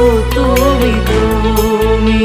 শুধু তুমি তুমি।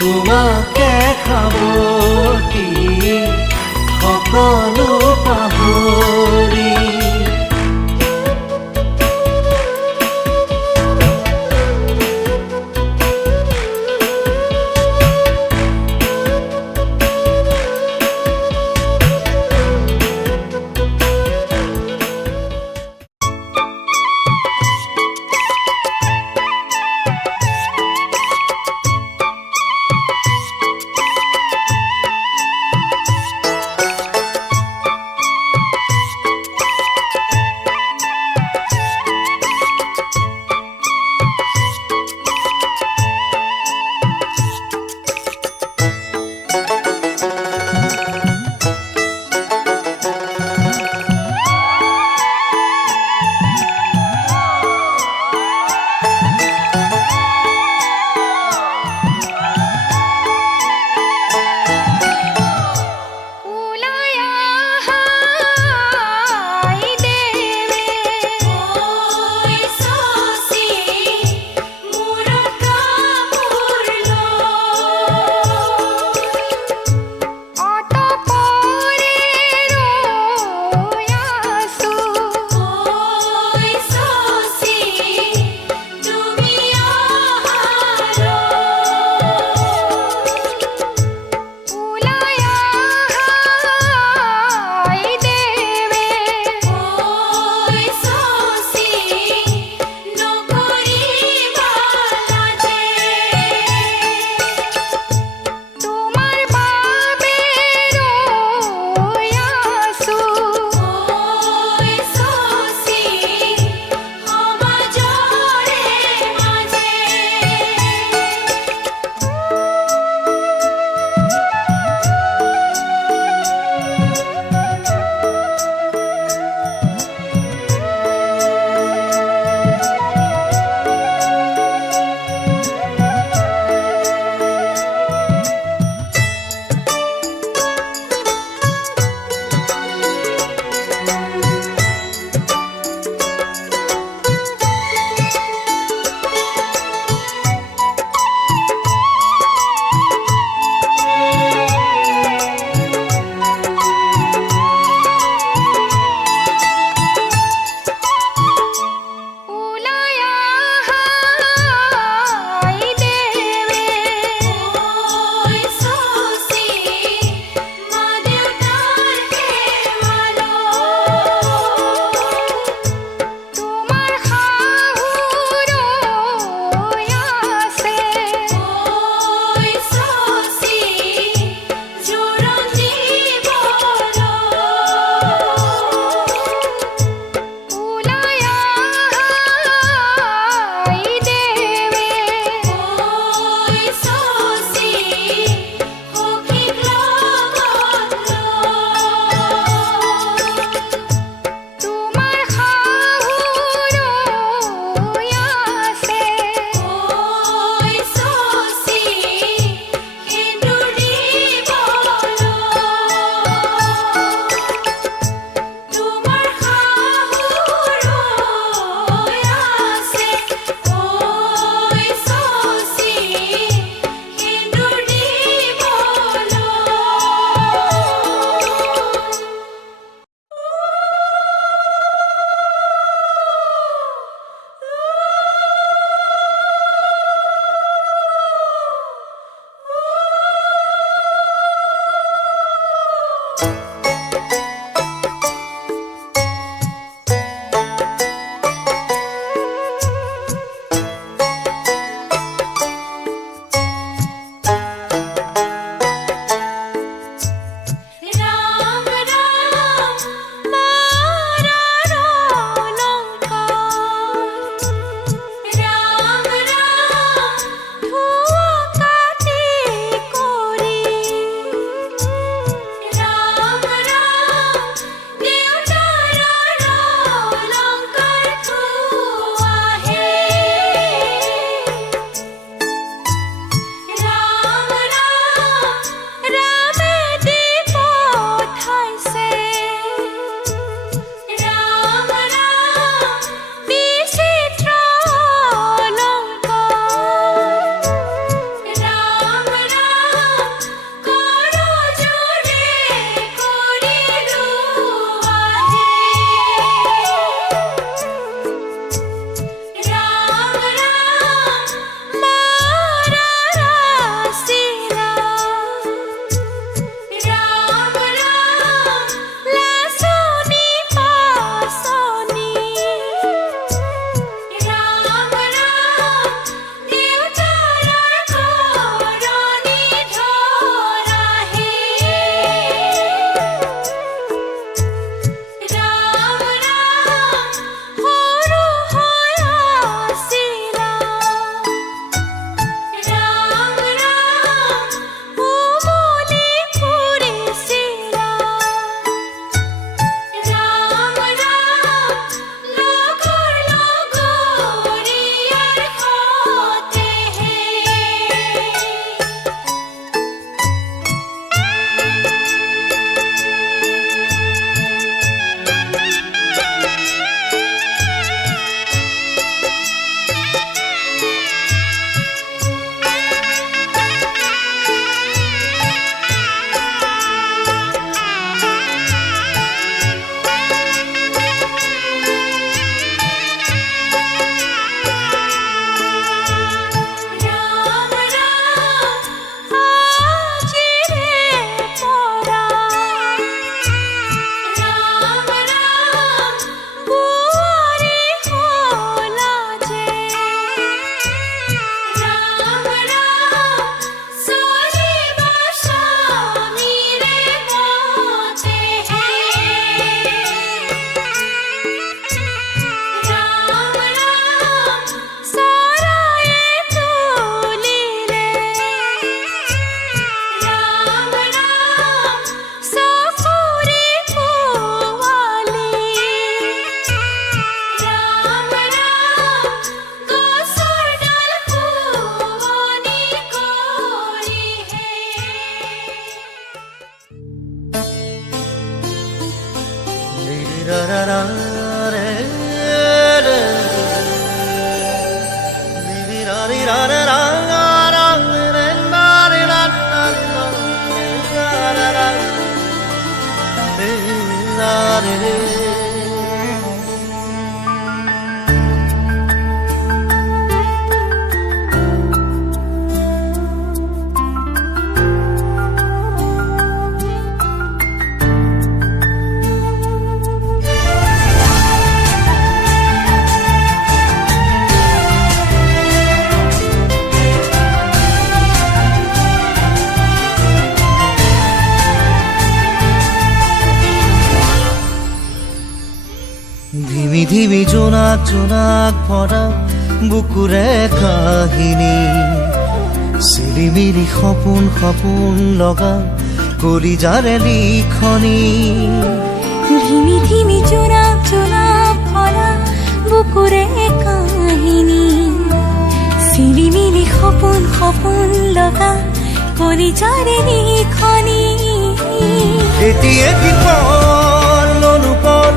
তোমাকে খাবতি সকলো পাহৰি ধিমি ধিমি জোনাক জোনাক ভৰা বুকুৰে কাহিনী চিৰিমিৰি সপোন সপোন লগা কলিজাৰে লিখনি ধিমি ধিমি জোনাক জোনাক ভৰা বুকুৰে কাহিনী চিৰিমিৰি সপোন সপোন লগা কলিজাৰে লিখনি এটি এটি পল অনুপল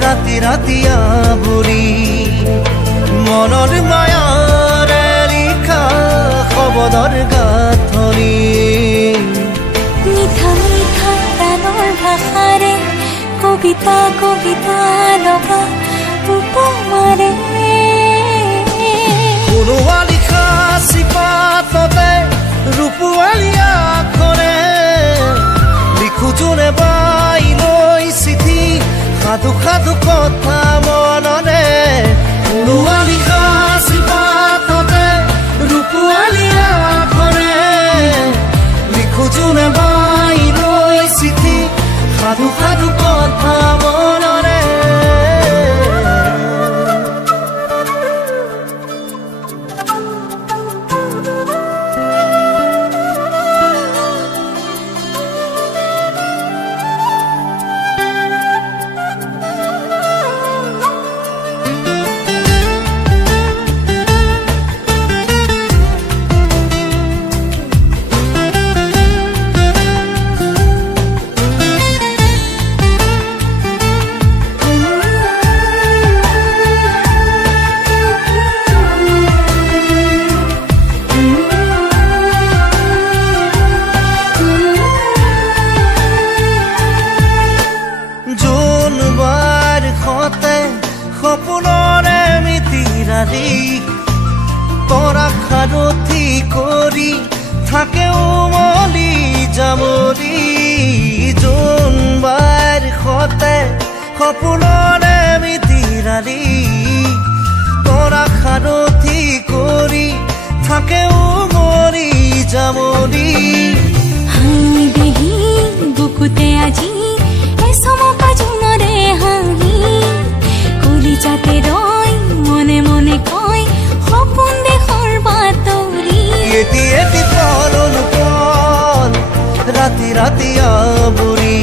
ৰাতি ৰাতি আৱৰি মনৰ মায়াৰে লিখা শব্দৰ গাঁথনি মিঠা মিঠা গানৰ ভাষাৰে কবিতা কবিতা লগা উপমাৰে কোনোবা লিখা চিপাততে ৰূপোৱালী আখৰে লিখো যোনে বাই লৈ চিঠি সাধু সাধু কথা মনৰে কোনোবা লিখা চিপাততে ৰূপোৱালী আখৰে লিখো যোনে বাই লৈ চিঠি সাধু সাধু কথা মনৰে সপোনৰে মিতিৰালি তৰা সাৰথি কৰি থাকে উমলি জামলি জোনবাৰ সতে সপোনৰে মিতিৰালি তৰা সাৰথি কৰি থাকে উমলি জামলি হাঁহি দেহি বুকুতে আজি এচমকা জোনৰে হাঁহি কলিজাতে ৰয় মনে মনে কয় সপোন দেশৰ বাতৰি এটি এটি পল অনুপল ৰাতি ৰাতি আৱৰি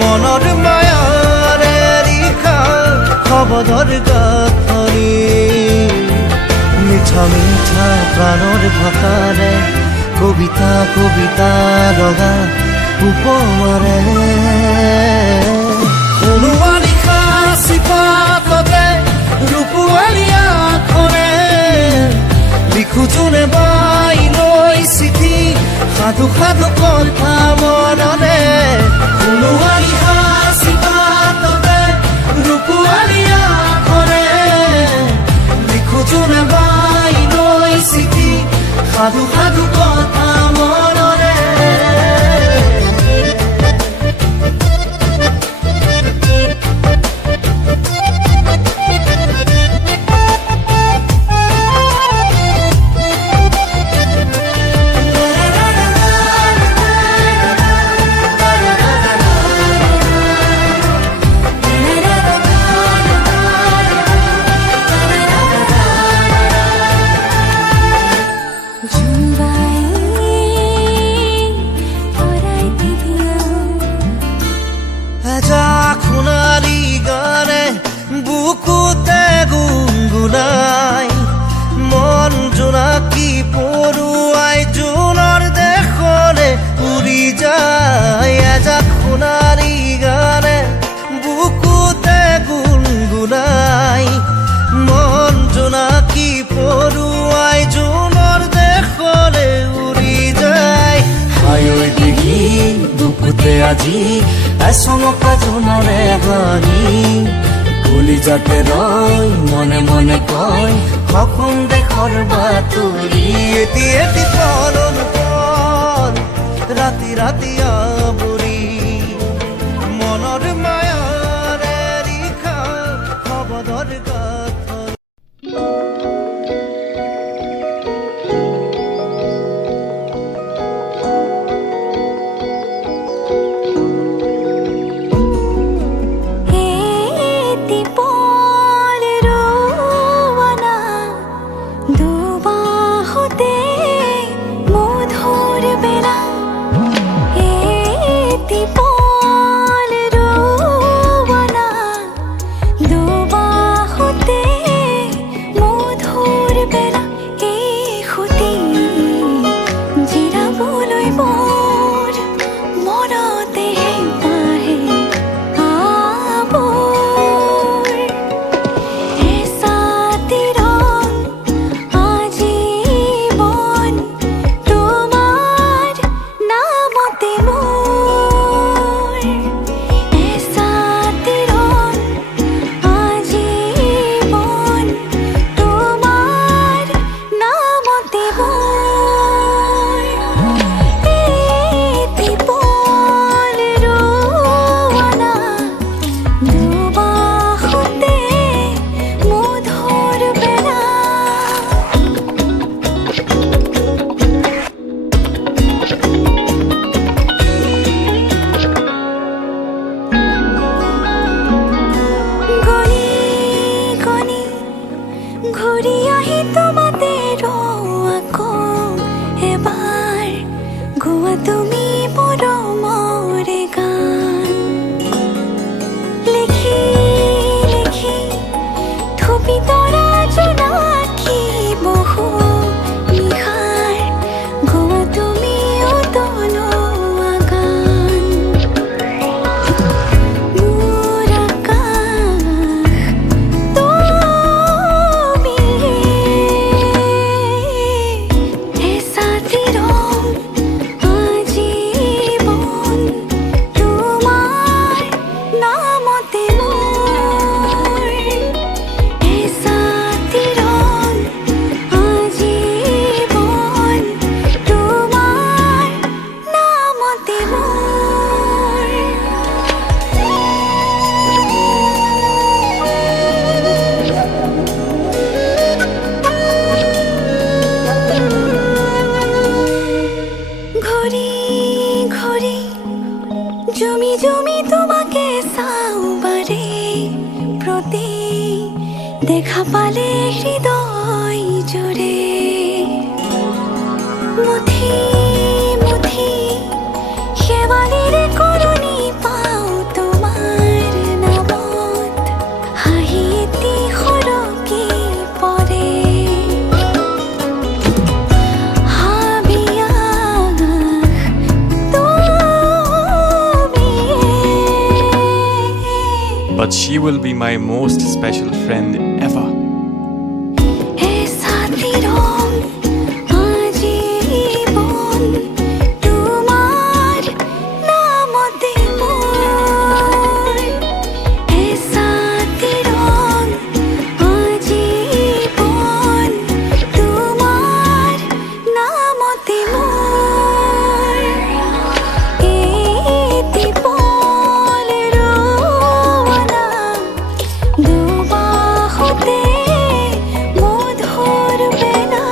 মনৰ মায়াৰে লিখা শব্দৰ গাঁথনি মিঠা মিঠা প্ৰাণৰ ভাষাৰে কবিতা কবিতা লগা উপমাৰে কোনোবা লিখা চিপাততে ৰূপোৱালী আখৰে লিখো যোনে বাই লৈ চিঠি সাধু সাধু কথা মনৰে কোনোবা লিখা চিপাততে ৰূপোৱালী আখৰে লিখো যোনে বাই লৈ চিঠি সাধু সাধু কথা মনৰে জোনবাৰ আজি এচমকা জোনৰে হাঁহি কলিজাতে ৰয় মনে মনে কয় সপোন দেশৰ বাতৰি এটি এটি পলন পল ৰাতি ৰাতি আৱৰি মনৰ মায়াৰে লিখা শব্দৰ গাঁথনি দেখা পালে হৃদয় জুড়ে মুঠি মুঠি শেৱালিৰ কৰণী পাওঁ তোমাৰ নামত হাঁহি এটি সৰকি পৰে But she will be my most special friend ever. মধুৰ বেলা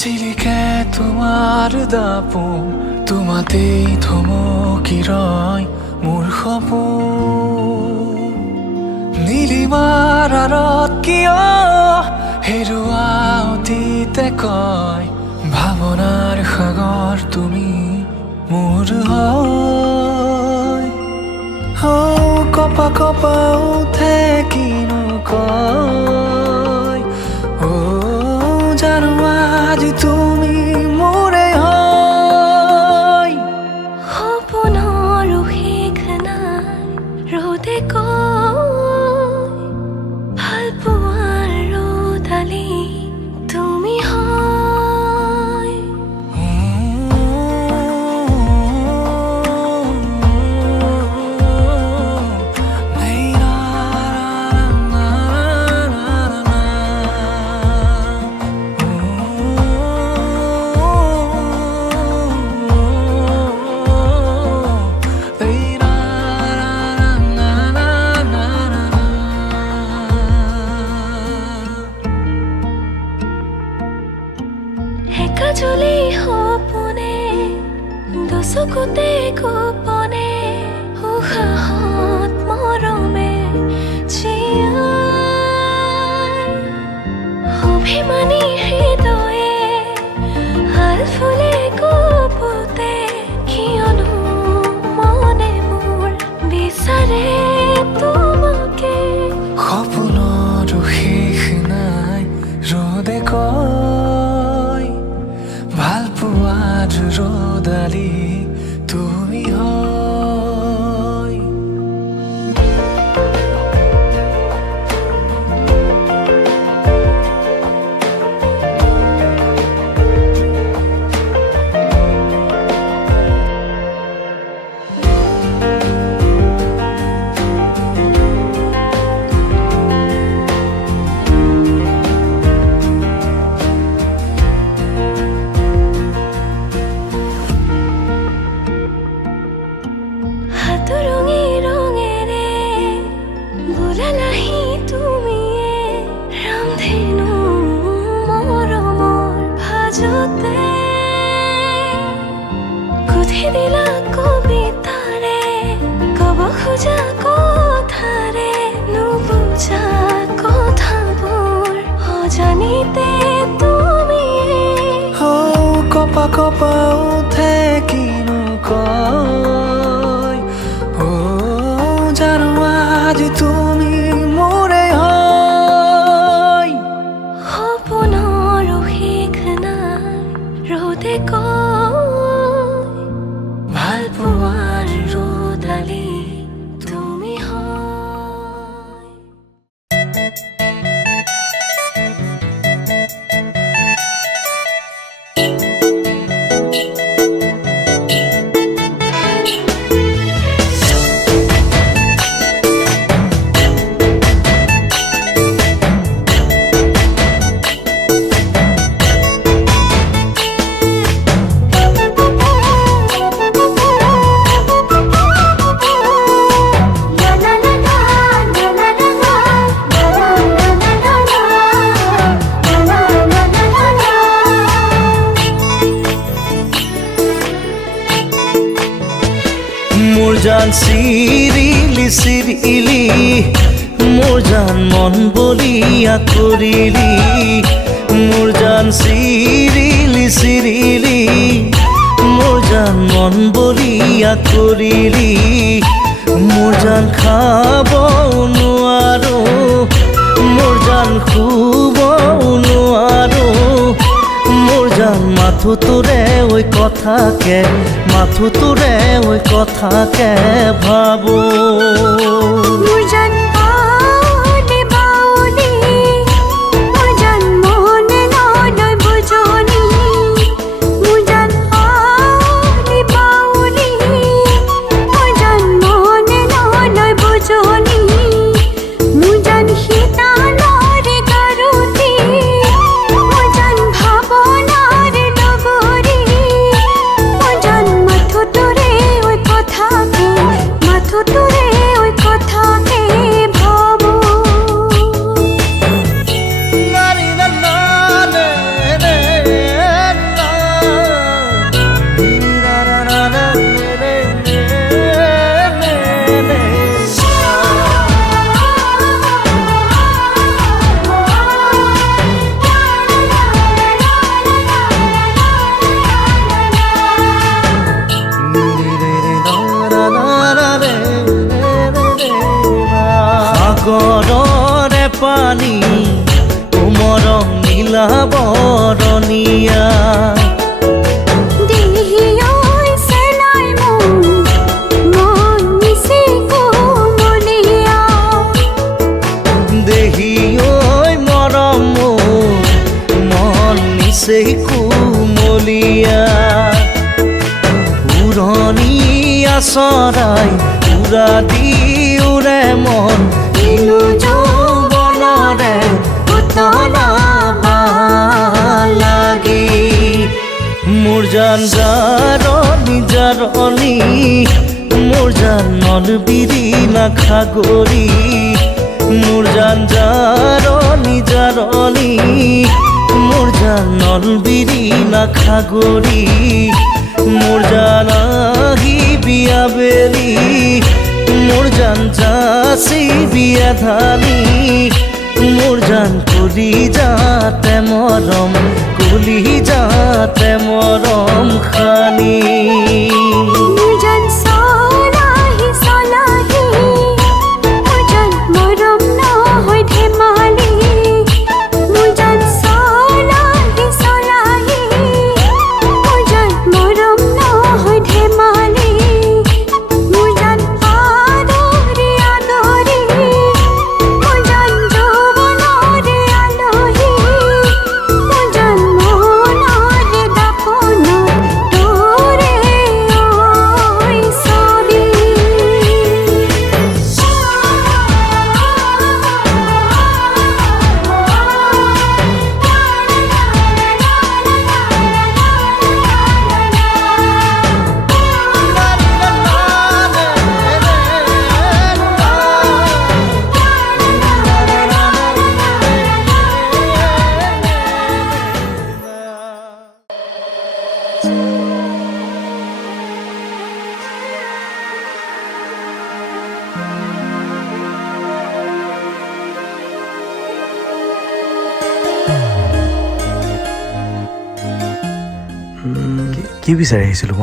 জিলিকে তোমাৰ দাপোন তোমাতেই থমকি ৰয় মোৰ সপোন নীলিমাৰ আঁৰত কিয় হেৰুৱা অতীতে কয় ভাৱনাৰ সাগৰ তুমি মোৰ হয় কপা কপা উঠে কিনো কয় জানো আজি তুমি মোৰে হয় সপোনৰ শেষ নাই ৰ'দে কয় ভাল পোৱাৰ ৰ'দালি তুমি হয় একাজলি সপোনে দুচকুতে গোপনে উশাহত মৰমে জীয়াই অভিমানী হৃদয়ে হাল ফুলে কপোতে কিয়নো মনে মোৰ বিচাৰে তোমাকে সপোনৰ শেষ নাই ৰ'দে কয় ভাল পোৱাৰ ৰ'দালি তুমি হয় হাতৰঙি ৰঙেৰে বুলালাহি তুমিয়ে ৰামধেনু মৰমৰ ভাজতে গুঠি দিলা কবিতাৰে কব খোজা কথাৰে নুবুজা কথাবোৰ অজানিতে তুমিয়ে কপা কপা উঠে কিনো কয় জানো আজি তুমি মোৰে হয় সপোনৰ শেষ নাই ৰ'দে কয় ভাল পোৱাৰ ৰ'দালি তুমি হয় মোৰ জান চিৰিলি চিৰিলি মোৰ জান মন বলিয়া কৰিলি মোৰ জান চিৰিলি চিৰিলি মোৰ জান মন বলিয়া কৰিলি মোৰ জান খাব নোৱাৰো মোৰ জান শুব নোৱাৰো মোৰ জান মাথো তোৰে ওই কথাকে মাথো তোৰে ওই কথাকে ভাবো মোৰ জান বাউলি বাউলি মোৰ জান মনে নলয় বুজনি মোৰ জান বাউলি বাউলি মোৰ জান মনে নলয় বুজনি মোৰ জান শীতালৰে গাৰুতি মোৰ জান ভাৱনাৰ লগৰী মোৰ জান মাথো তোৰে ওই কথাকে মাথো তোৰে ওই কথাকে সাগৰৰে পানী কোমৰং নীলা বৰণীয়া দেহিয়ৈ চেলাই মন নিচে কোমলীয়া দেহি ঐ মৰম মন নিচেই কোমলীয়া উৰণীয়া চৰাই উৰা দি উৰে মন কিনো যৌৱনৰে উতলা লাগি মোৰ জান জাৰণি জাৰণি মোৰ জানৰ বিৰিণা খাগৰি মোৰ জান জাৰণি জাৰণি মোৰ জানৰ বিৰিণা খাগৰি মোৰ জান আহি বিয়া বেলি মোৰ জান যাচি বিয়া ধানি মোৰ জান কলি যাতে মৰম কলি যাতে মৰম খানি মুজন চলাহি চলাহি মুজন মৰম নহয় ধেমালি মুজন চলাহি চলাহি মুজন মৰম নহয় ধেমালি মুজন আদৰি আদৰি মুজন যৌৱনৰে আলহী মুজন মনৰে দাপোনত তোৰে ঐ ছবি কি বিচাৰি আহিছিলোঁ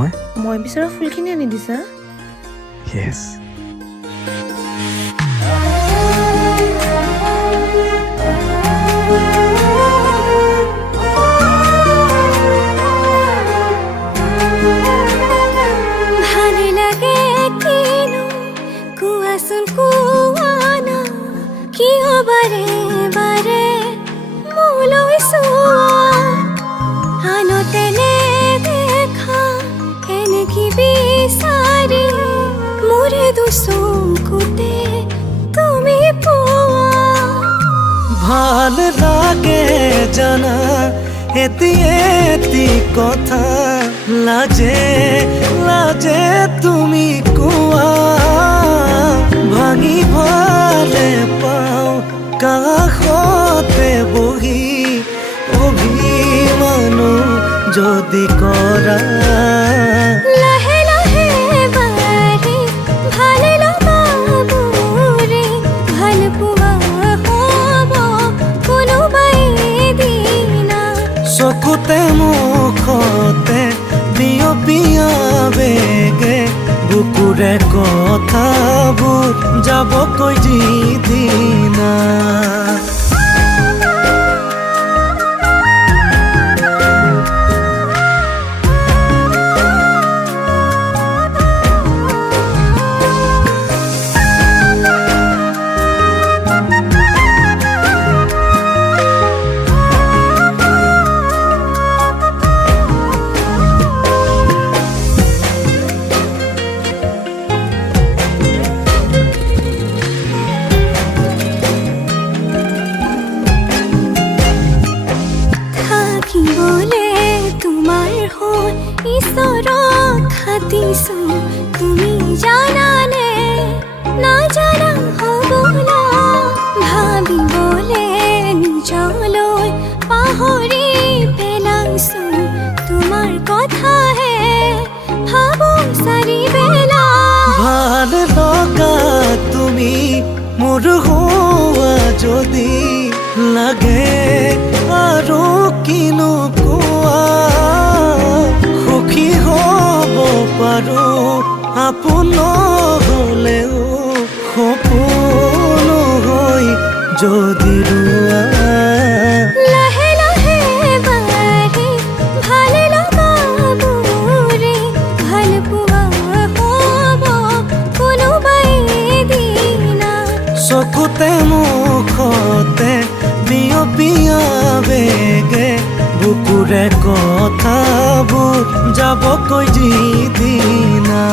মই বিচৰা ফুলখিনি আনি দিছা য়েছ ভালে লাগে কিনো কোৱাচোন কোৱানা কিয় বাৰে বাৰে মোলৈ চোৱা আনতে নেদেখা এনেকি বিচাৰি মোৰে দুচকুতে তুমি পোৱা ভাল লাগে জানা এটি এটি কথা লাজে লাজে তুমি কোৱা ভাঙি ভালে পাওঁ কাষতে বহি অভিমানো যদি কৰা লাহে লাহে বাঢ়ি ভালে লগাবোৰে ভাল পোৱা হ'ব কোনোবাই দিনা চকুতে মুখতে বিয়পিয়া বেগে বুকুৰে কথাবোৰ যাবকৈ যিদিনা থাকিবলে তোমাৰ হৈ ঈশ্বৰক খাটিছো তুমি জানানে নাজানা হ'বলা ভাবিবলে নিজলৈ পাহৰি পেলাইছো তোমাৰ কথাহে ভাবো চাৰি বেলা ভাল লগা তুমি মোৰ হোৱা যদি লাগে আৰু কিনো কোৱা সুখী হ'ব পাৰো যদি ৰুৱা লাহে লাহে বাঢ়ি ভাল লগাবোৰে ভাল পোৱা হ'ব কোনোবাই এদিনা চকুতে মুখতে বিয়পিয়া বেগে বুকুৰে কথাবোৰ যাবকৈ যিদিনা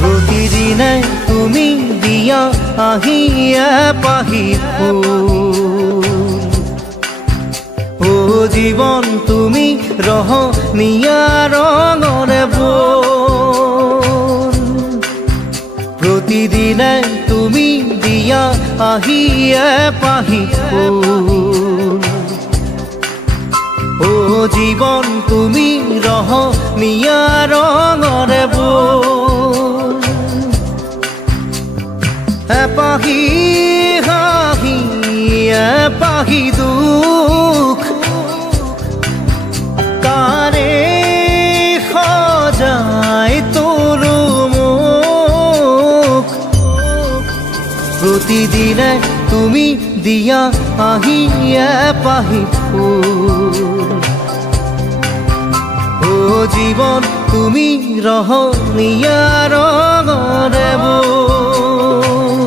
প্ৰতিদিনাই তুমি দিয়া আহিয়া পাহি ফুল ও জীৱন তুমি ৰহনীয়া ৰঙৰে বোল প্ৰতিদিনাই তুমি দিয়া আহিয়া পাহি ফুল ও জীৱন তুমি ৰহনীয়া ৰঙৰে বোল এপাহি হাঁহি এপাহি দুখ তাৰে সজাই তোলো মোক প্ৰতিদিনে তুমি দিয়া আহি এপাহি ফুল ও জীৱন তুমি ৰহনীয়া ৰঙৰে বোল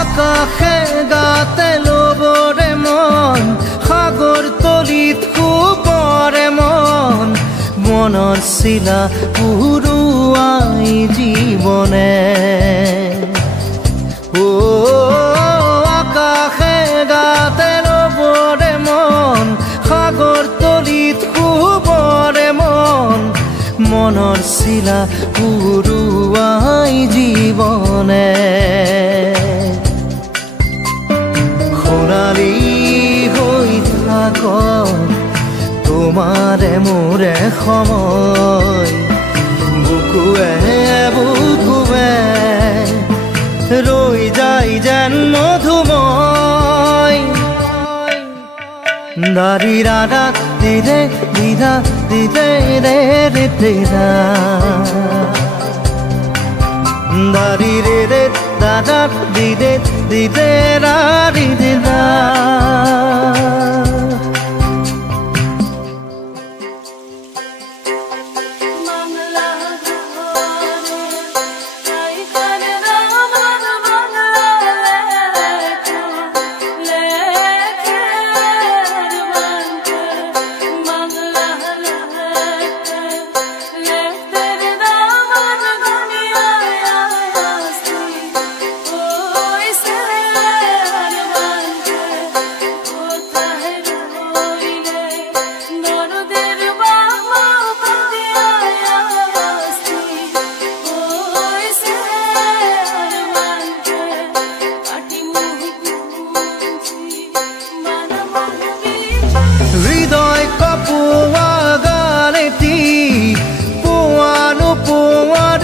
আকাশে গাতে ল'বৰে মন সাগৰ তলিত শুবৰে মন মনৰ চিলা উৰুৱাই জীৱনে ও আকাশে গাতে ল'বৰে মন সাগৰ তলিত শুবৰে মন মনৰ চিলা উৰুৱাই জীৱনে সোণালী হৈ থাক তোমাৰে মোৰে সময় বুকুৱে বুকুৱে ৰৈ যায় যেন মধুময় দাৰি ৰাত দিদে দিদা দিদে ৰে ৰে দিদা দাৰি ৰে ৰে দাদা দিদে দিদে ৰা দিদে দা হৃদয় কপুয়া গালেটি পোৱানো পোৱাৰ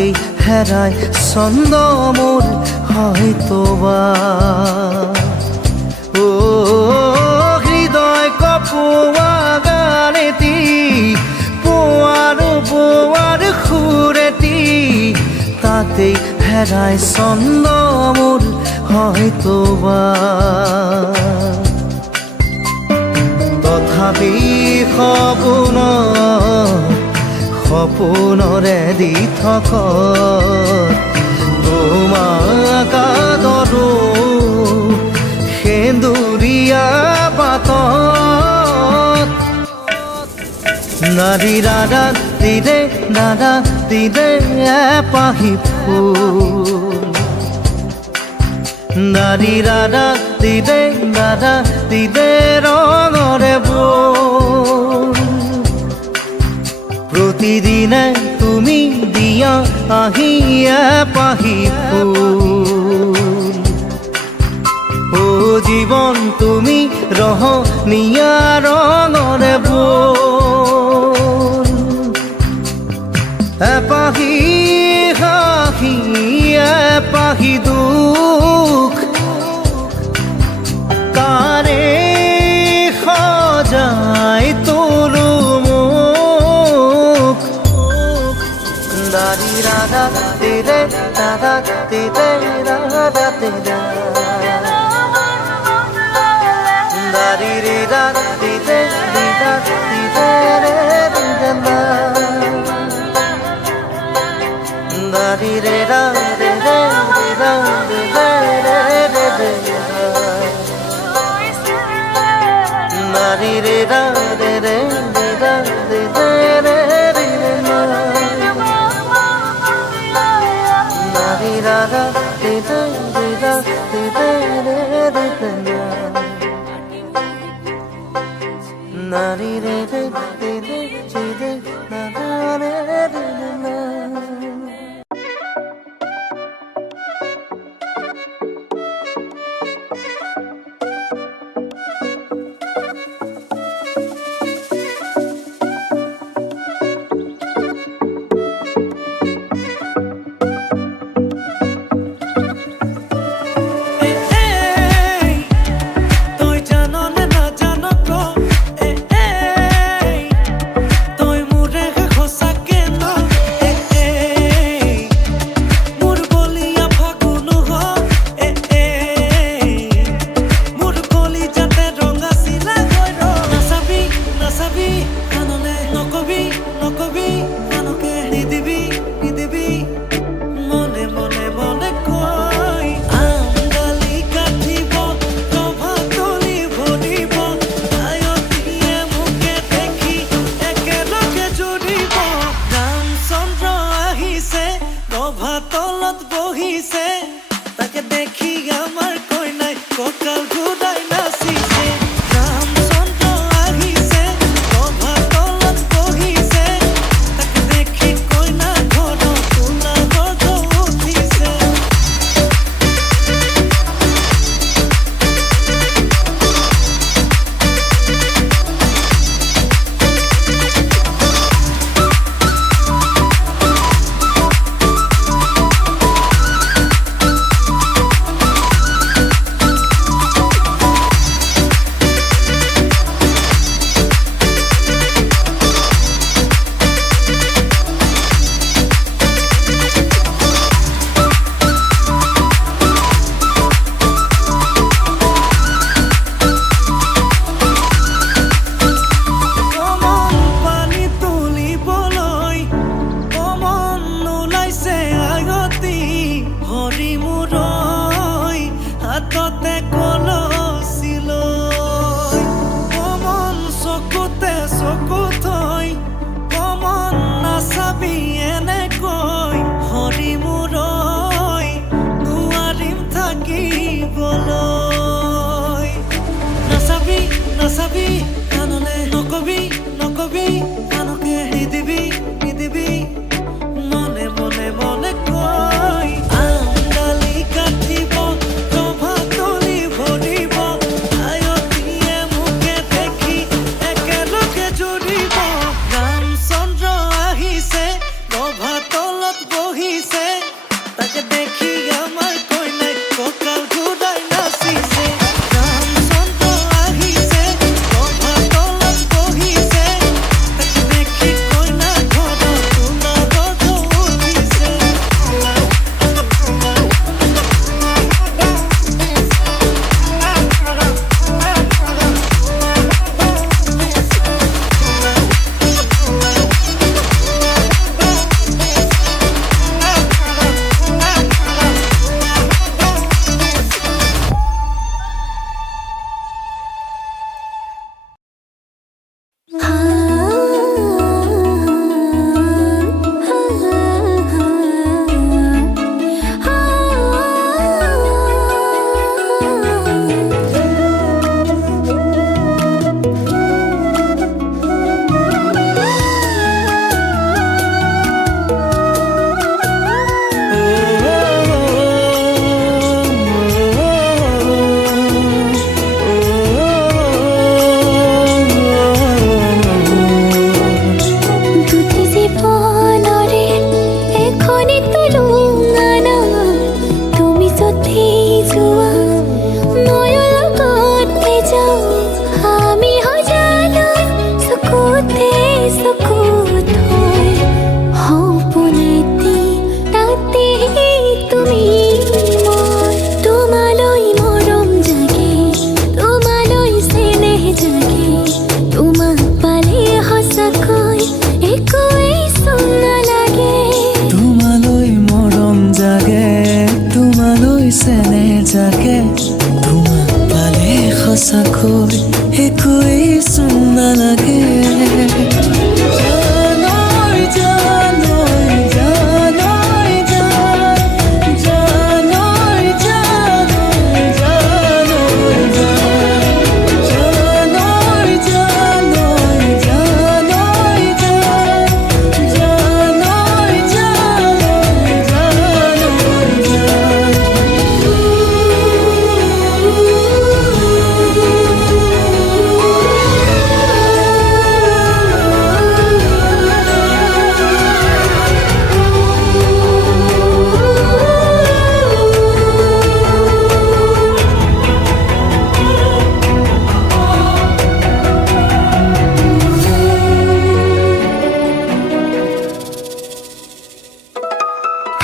তাতেই হেৰাই ছন্দ মোৰ হয়তোবা হৃদয় কপোৱা গানেতি পোৱাৰ সুৰেতি তাতেই হেৰাই ছন্দ মোৰ হয়তোবা তথাপি সপোনৰে দি থকা তোমাক আদৰো সেন্দুৰীয়া বাটত নাৰী ৰাধা দিদে এপাহি ফুল নাৰী ৰাধা দিদে ৰঙৰে বল প্ৰতিদিনে তুমি দিয়া আহি এপাহি ফুল ও জীৱন তুমি ৰহনীয়া ৰঙৰে বল এপাহি হাঁহি এপাহি দুখ তাৰে সজাই তোলো মোক দাৰি ৰাধা দিদে ৰাধা দিদে ৰাধা দিদে দাৰি ৰে ৰাধা দিদে দিদে দিদে ৰে দিদে দাৰি ৰে ৰাধা দিদে দিদে দিদে ৰে দিদে দাৰি ৰে ৰাধা দিদে দিদে দিদে ৰে দিদে দাৰি ৰাধা দিদে দিদে দিদে ৰে দিদে নাৰী ৰে ৰে ৰে ৰে ৰে না ৰে ৰে না বহিছে সঁচাকৈ একোৱেই চোন নালাগে জানৈ জানৈ জানৈ জানৈ জানৈ জানৈ জানৈ জানৈ জানৈ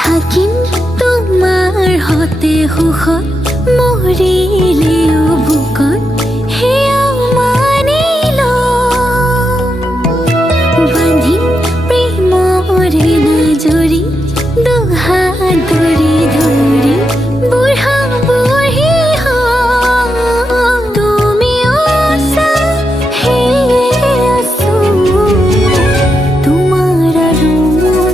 থাকিম তোমাৰ হতে সুখত মৰিলেও বুকত সেয়া মানি লম বান্ধিম প্ৰেমৰে নজৰি দুহাত ধৰি ধৰি বুঢ়া বুঢ়ী হম তুমিও আছা সেয়ে আছো তোমাৰ আৰু মোৰ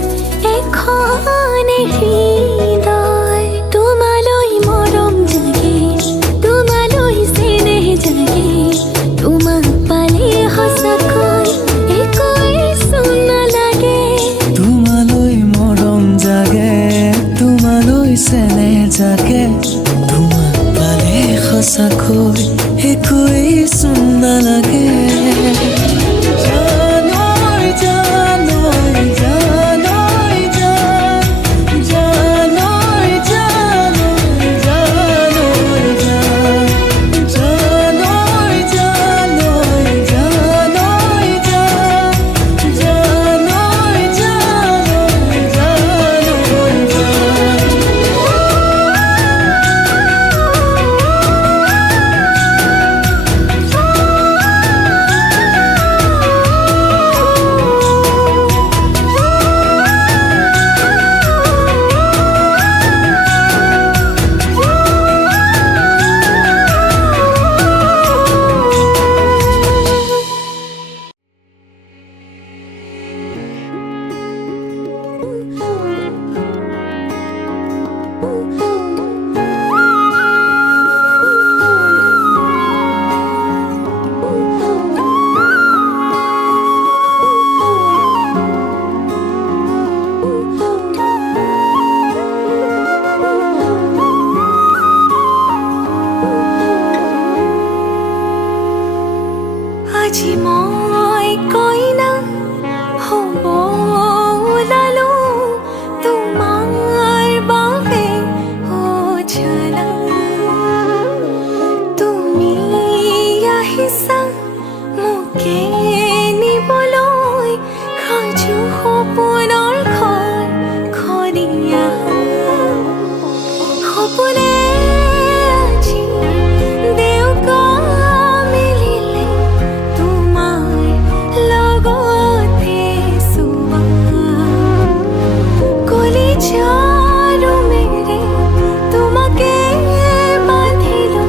এখনে হৃদয় তোমালৈ মৰম জাগে তোমালৈ চেনেহ জাগে তোমাক পালে সঁচাকৈ একোৱেই চোন নালাগে তোমালৈ মৰম জাগে তোমালৈ চেনেহ জাগে তোমাক পালে সঁচাকৈ একোৱেই চোন নালাগে জানৈ জানৈ জানৈ জানৈ জানৈ জানৈ জানৈ জানৈ জানৈ আজি মই কইনা হ'ব ওলালো তোমাৰ বাবে জানা তুমি আহিছা মোকে নিবলৈ সাজু সপোনৰ ঘৰ খনিয়া সপোনে আজি দেউকা মিলিলে তোমাৰ লগতে চুবা কলিজাৰো মেৰে তোমাকে বান্ধিলো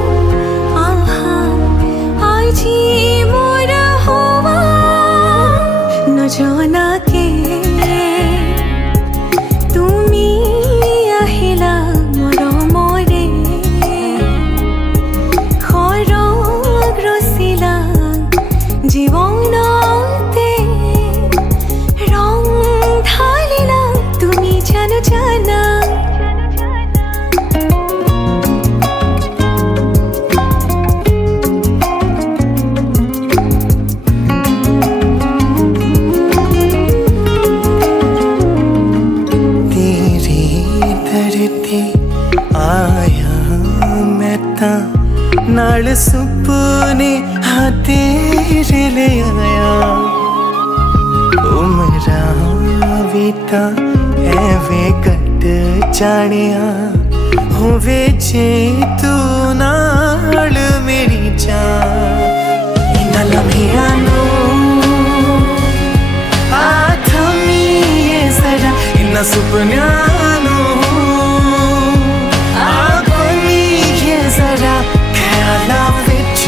আহা আজি মোৰ হবা নজনাকে তুমি আহিলা মৰমৰে সৰগ ৰচিলা জীৱনতে ৰং ঢালিলা তুমি জানো জানা तेरी धरती आया मैं तां नाल सुपने हाँ तेरे ले आया उमरां भी तां एवें कट जानिया होवे जे तू नाल मेरी जान इन्हां लम्हियां नूं आथमीए जरा इन्हां सुपनियां नूं आखमीए जरा ख्यालां विच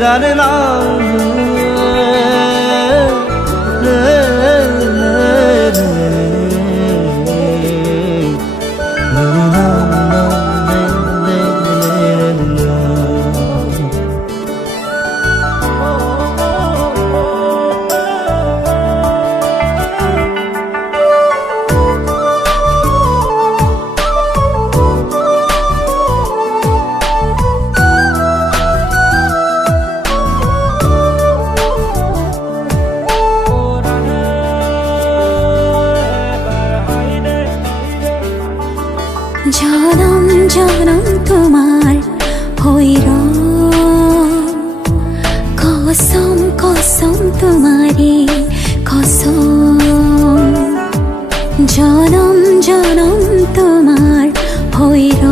রা রে লা জনম জনম তোমার হইর কসম কসম তোমারে কসম জনম জনম তোমার হইর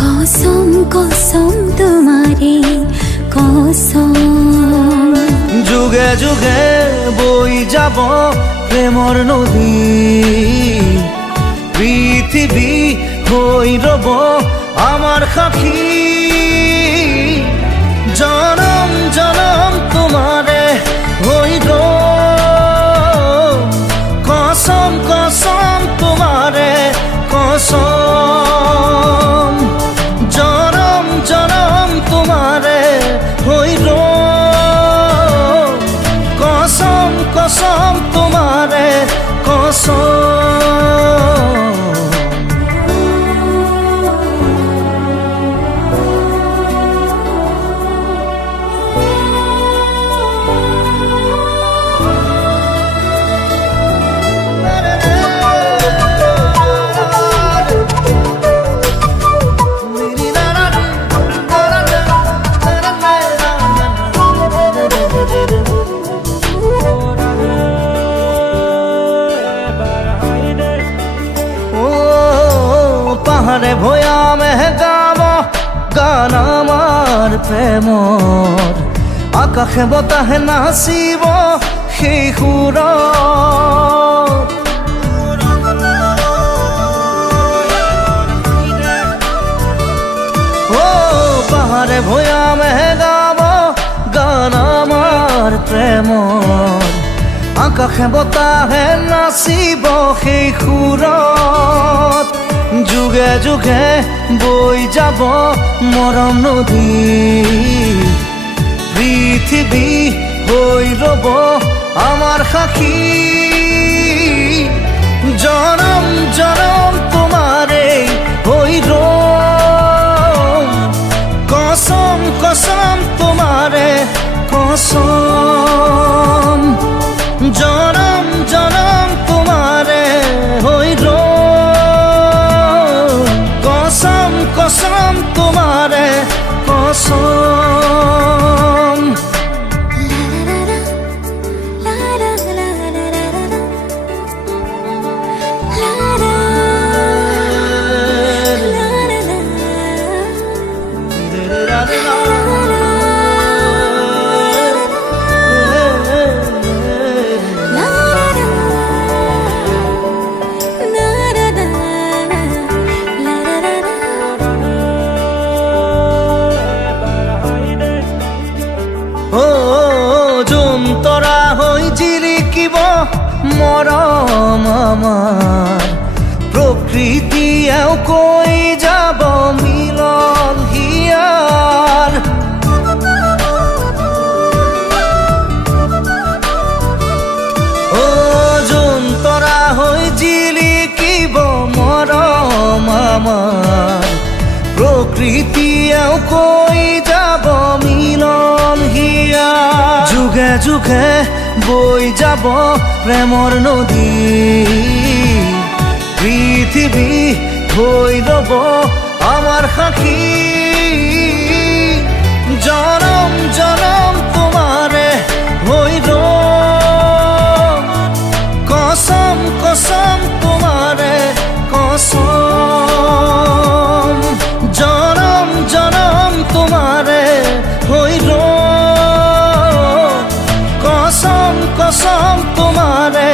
কসম কসম তোমারে কসম যুগে যুগে বই যাব প্রেমর নদী পৃথিবী হই রব আমার সাক্ষী জনম জনম তোমারে হইর কসম কসম তোমারে কসম জনম জনম তোমারে হইর কসম কসম তোমারে কসম পাহাড়ে ভয়ামে গাব গান আমার প্রেমর আকাশে বতাহে নাচিব সেই সুৰ পাহাড়ে ভয়ামে গাব গান আমাৰ প্ৰেমৰ আকাশে বতাহে নাচিব সেই সুৰত যুগে যুগে বই যাব মরম নদী পৃথিবী হই রব আমার সাক্ষী জনম জনম তোমারে হইর কসম কসম তোমারে কসম জনম জনম তোমারে হইর কসম কসম তোমারে কসম তৰা হৈ জিৰিকিব মৰম আমাৰ প্ৰকৃতিয়েও কৈ যাব মিলন হিয়াৰ যোন তৰা হৈ জিৰিকিব মৰম আমাৰ প্ৰকৃতিয়েও কৈ যাব মিলন হিয়াৰ যুগে যুগে বই যাব প্রেমর নদী পৃথিবী হই রব আমার সাক্ষী জনম জনম তোমারে হইর কসম কসম তোমারে কসম জনম জনম তোমারে হইর কসম কসম তোমারে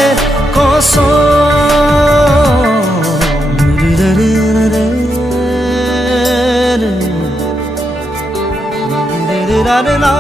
কসম রে না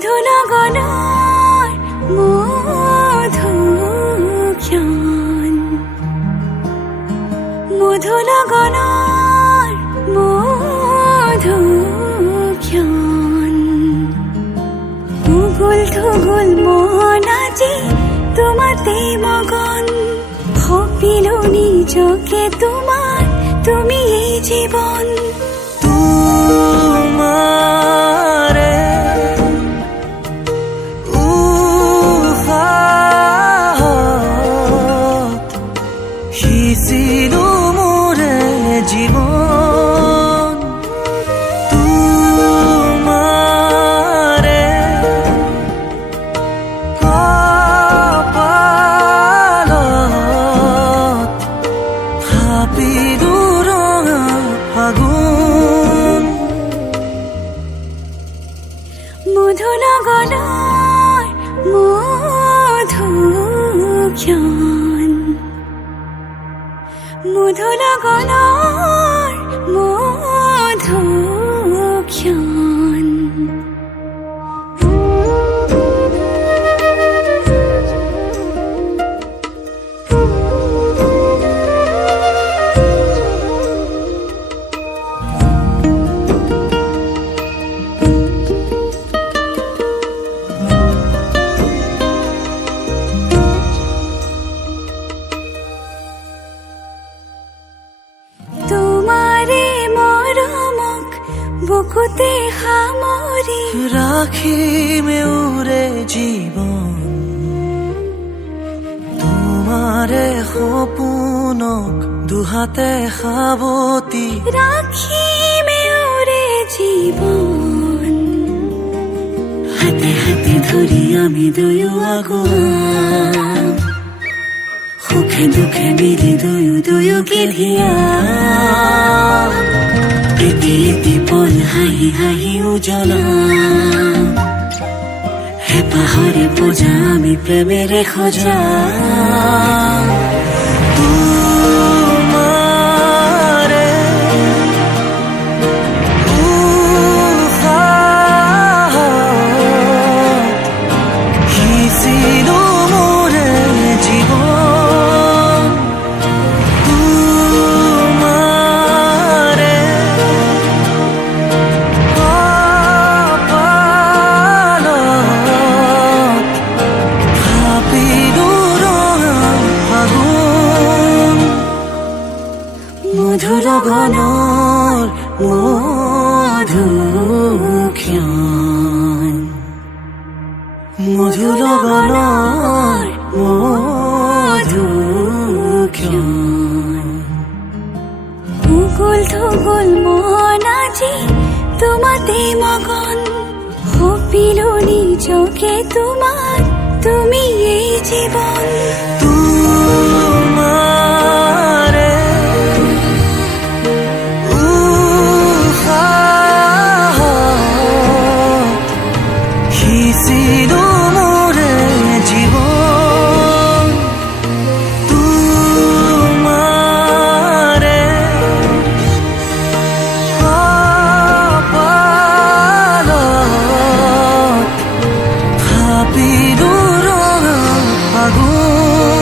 মধুনগনার মধুক্ষণ মধুনগনার মধুক্ষণ উগুল থুগুল মন আজি তোমাতে মগন ভাবিলো নিজকে তোমার তুমি এই জীবন তোমারে সিলো মোরে জীবন তোমারে কপালত হাপিলো ৰঙা ফাগুন মধুনগনাৰ মধুক্ষণ মধুনগনাৰ মধুক্ষণ তোমাৰে মৰমক বুকুতে সামৰি ৰাখিমে উৰে জীবন তোমাৰে সপোনক দুহাতে সাৱতি ৰাখিমে ওৰে জীৱন হাতে হাতে ধৰি আমি দুয়ো আগুৱাম সুখে দুখে মিলি দুয়োকে ধিয়াম এটি এটি পল হাঁহি হাঁহি উজ্বলাম হেঁপাহৰে পূজা আমি প্ৰেমেৰে সজাম তোমাৰে সিলো মোৰে জীবন তোমাৰে কপালত হাপিলো ৰঙা ফাগুন মধুনগনার মধুক্ষণ মধুনগনার মধুক্ষণ উগুল থুগুল মন আজি তোমাতে মগন ভাবিলো নিজকে তোমার তুমি এই জীবন তোমারে সিলো মোরে জীবন তোমারে কপালত হাপিলো ৰঙা ফাগুন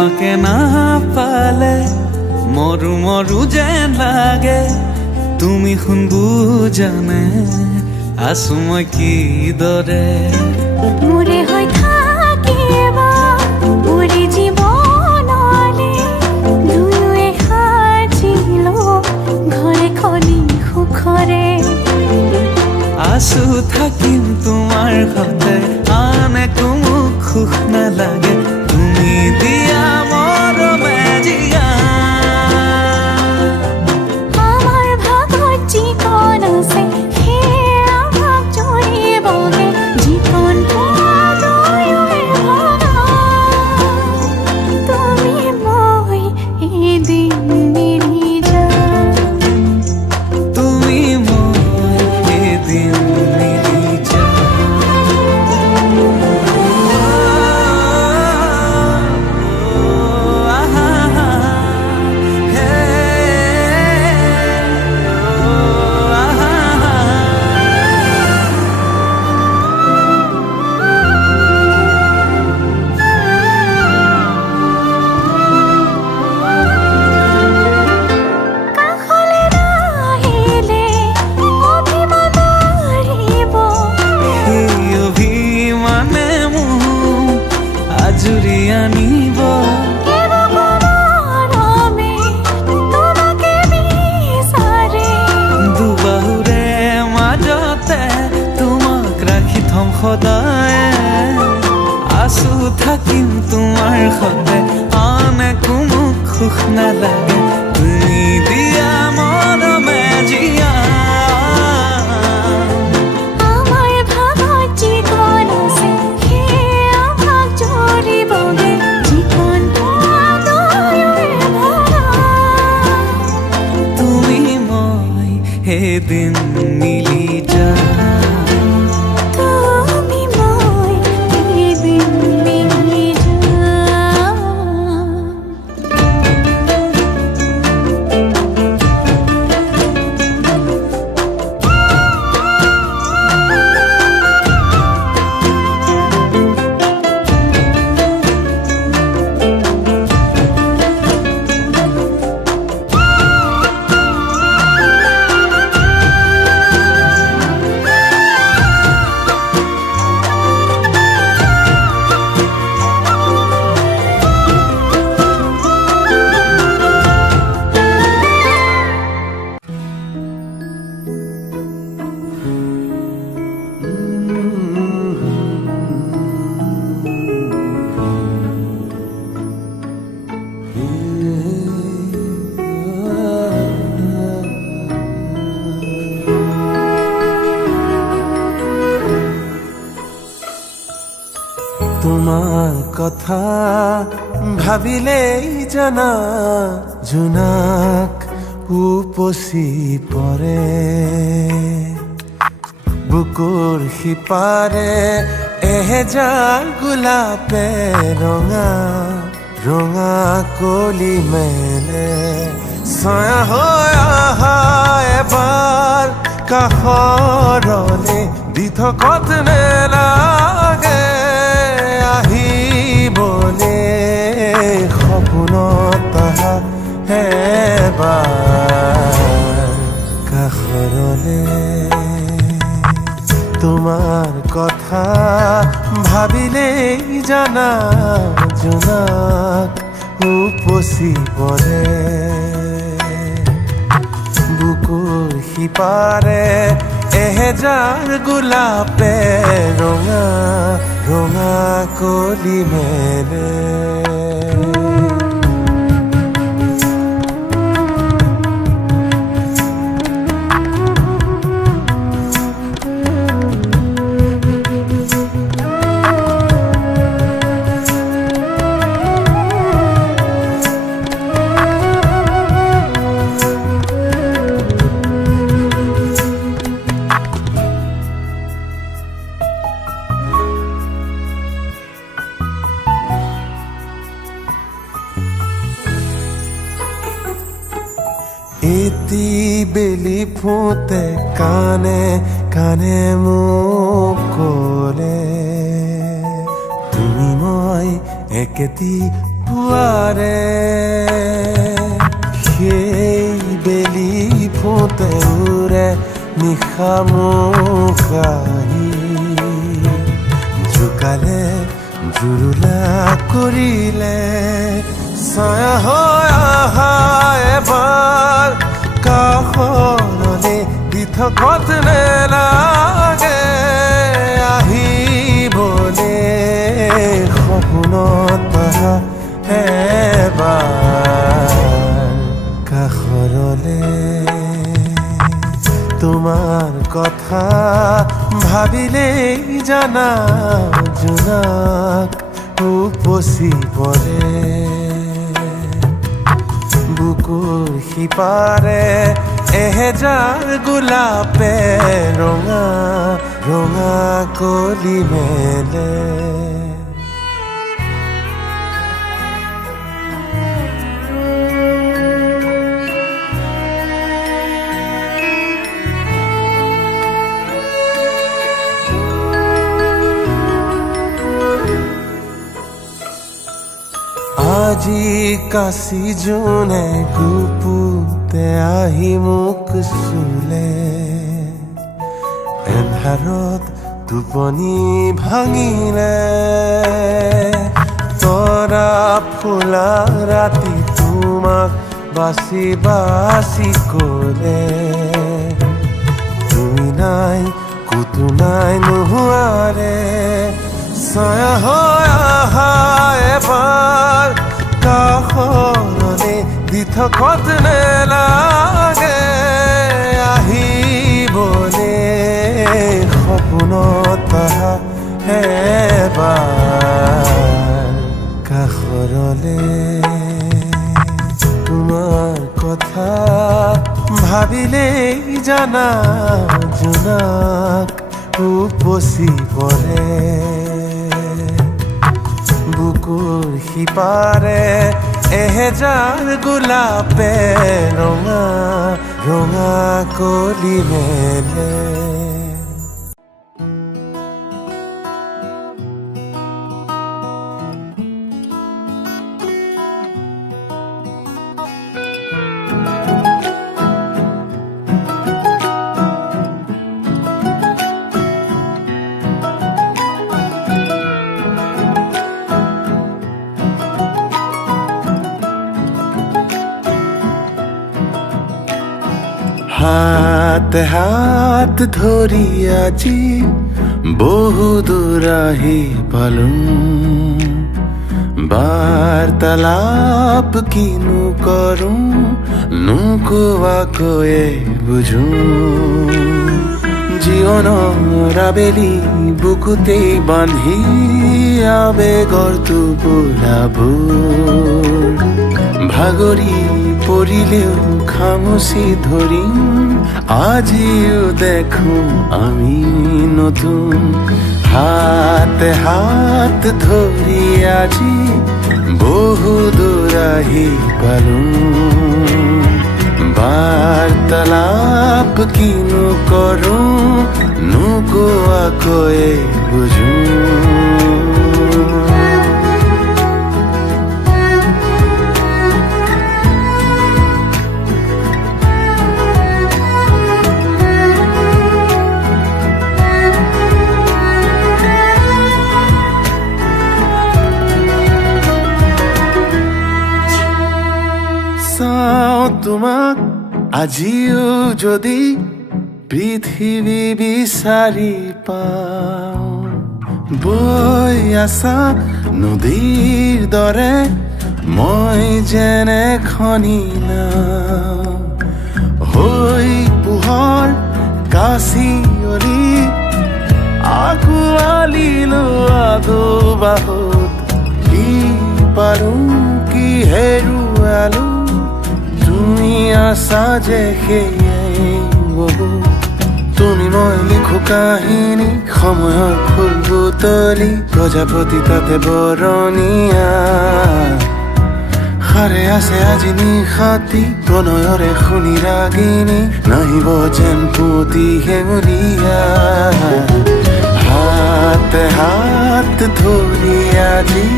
তোমাকে না পালে মৰু মৰু যেন লাগে তুমি শুন বুজানে আছো মই কিদৰে মোৰে হৈ থাকিব মোৰে জীৱনলে দুয়োৱে সাজিলো ঘৰে খনি সুখৰে আছো থাকিম তোমাৰ সতে আন একো মোক সুখ নালাগে তুমি দিয়া মৰমে জিয়া আমাৰ ভাগত যিকণ আছে সেয়া ভাগ জৰিবগে যিকণ পোৱা দুয়োৱে ভগা তুমি মই এদিন মিলি যাম তুমি মই এদিন মিলি কাষলে নাহিলে অভিমান মাৰিব সেই অভিমানে মোক আজৰি আনিব মৰমে তোমাকে বিচাৰে দুবাহুৰে মাজতে তোমাক ৰাখি থম সদায় আছো থাকিম তোমাৰ সতে আন একো মোক সুখ নালাগে তুমি দিয়া মৰমে জিয়া আমাৰ ভাগত যিকণ আছে সেয়া ভাগ জৰিবগে যিকণ পোৱা দুয়োৱে ভগা তুমি মই এদিন মিলি যাম তুমি মই এদিন মিলি যাম তোমাৰ কথা ভাবিলেই জানা জোনাক উপচি পৰে বুকুৰ সিপাৰে এহেজাৰ গোলাপে ৰঙা ৰঙা কলি মেলে ছায়া হৈ আহা এবাৰ কাষৰলে দি থকত নেলাগে আহিবলে সপোনত আহা এবাৰ কাষৰলে তোমাৰ কথা ভাবিলেই জানা জোনাক উপচি পৰে বুকুৰ সিপাৰে এহেজাৰ গোলাপে ৰঙা ৰঙা কলি মেলে এটি বেলি ফুটে কানে কানে মোক ক'লে তুমি মই একেটি পুৱাৰে সেই বেলি ফুটে উৰে নিশা মুখাহি জোকালে জুৰুলা কৰিলে ছায়া হৈ আহা এবাৰ কাষৰলে দি থকত নেলাগে আহিবলে সপোনত আহা এবাৰ কাষৰলে তোমাৰ কথা ভাবিলেই জানা জোনাক উপচি পৰে বুকুৰ সিপাৰে এহেজাৰ গোলাপে ৰঙা ৰঙা কলি মেলে আজি কাশি জোনে গুপুতে আহি মোক চুলে এন্ধাৰত টোপনি ভাঙিলে তৰা ফুলা ৰাতি তোমাক বাচি বাচি কলে তুমি নাই কুতো নাই নোহোৱাৰে ছায়া হৈ আহা এবাৰ কাষৰলে দি থকত নেলাগে আহিবলে সপোনত আহা এবাৰ কাষৰলে তোমাৰ কথা ভাবিলেই জানা জোনাক উপচি পৰে বুকুৰ সিপাৰে এহেজাৰ গোলাপে ৰঙা ৰঙা কলি মেলে হাতে হাত ধৰি আজি বহু দূৰ আহি পালো বাৰ্তালাপ কিনো কৰো নোকোৱাকৈয়ে বুঝো জীৱনৰ আবেলি বুকুতেই বান্ধি আবেগৰ টোপোলাবোৰ ভাগৰি পৰিলেও খামুচি ধৰিম আজিও দেখো আমি নতুন হাতে হাত ধৰি আজি বহু দূৰ আহি পালো বাৰ্তালাপ কিনো কৰো নোকোৱাকৈয়ে বুঝো তোমাক আজিও যদি পৃথিৱী বিচাৰি পাওঁ বৈ আছা নদীৰ দৰে মই যেনে খনি নাও হৈ পোহৰ কাচিয়লি আঁকোৱালি লোৱাটো বাহুত কি পাৰো কি হেৰুৱালো তুমি আছা যে সেয়াই বহু তুমি মই লিখো কাহিনী সময়ৰ ফুল বুটলি প্ৰজাপতি তাতে বৰণীয়া সাৰে আছে আজি নিশাতি প্ৰণয়ৰে শুনি ৰাগিনী নাহিব যেন পুতি হেঙুলীয়া হাতে হাত ধৰি আজি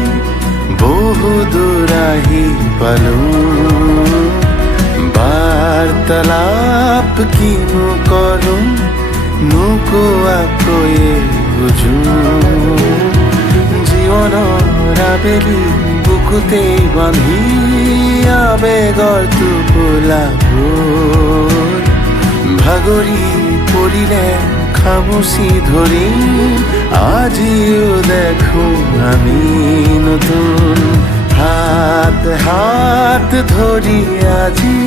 বহুদূৰ আহি পালো বাৰ্তালাপ কিনো কৰো নোকোৱাকৈয়ে বুজো জীৱনৰ আবেলি বুকুতেই বান্ধি আবেগৰ টোপোলাবোৰ ভাগৰি পৰিলে খামুচি ধৰি আজিও দেখো আমি নতুন হাত হাত ধৰি আজি